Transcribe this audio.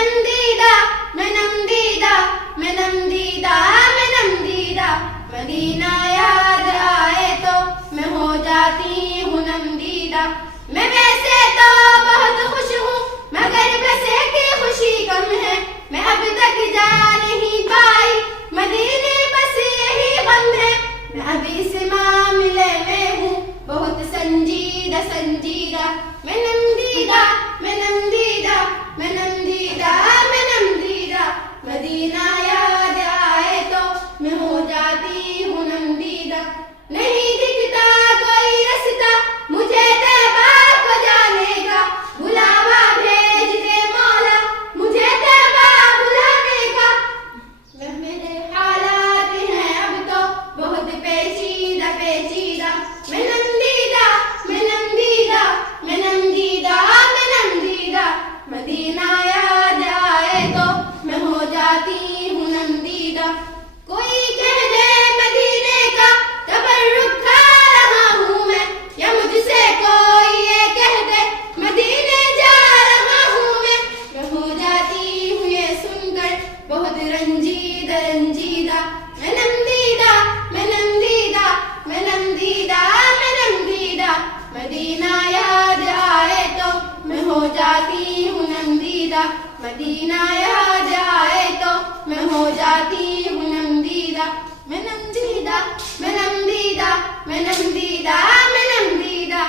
नंदीदा मैं नंदीदा मैं नंदीदा मैं नंदीदा मदीना याद आए तो मैं हो जाती हूँ नंदीदा। मैं वैसे तो बहुत खुश हूँ मगर बसे की खुशी कम है। मैं अब तक जा नहीं पाई मदीने बस यही गम है। मैं अब इस मामले में हूँ बहुत संजीदा संजीदा। मैं नंदीदा मैं नंदीदा मैं नंदीदा मैं नंदीदा मदीना याद आए तो मैं हो जाती हूँ नंदीदा। नहीं दिखता कोई रास्ता मुझे तैबा को जाने का। बुलावा भेज दे मौला मुझे तैबा बुलाने का। वह मेरे हालात हैं अब तो बहुत पेचीदा पेचीदा। मैं नंदीदा मैं नंदीदा मैं नंदीदा मैं नंदीदा मदीना याद आए तो मैं हो जाती हूँ नंदीदा। कोई कह दे मदीने का तबर्रुक खा रहा हूँ मैं या मुझसे कोई ये कह दे मदीने जा रहा हूँ मैं हो जाती हूँ ये सुनकर बहुत रंजीदा रंजीदा। मैं नंदीदा मैं नंदीदा मैं नंदीदा मैं नंदीदा मदीना याद आए तो मैं हो जाती हूँ नंदीदा। मदीना याद आए तो मैं हो जाती हूँ नंदीदा। मैं नंदीदा मैं नंदीदा मैं नंदीदा मैं नंदीदा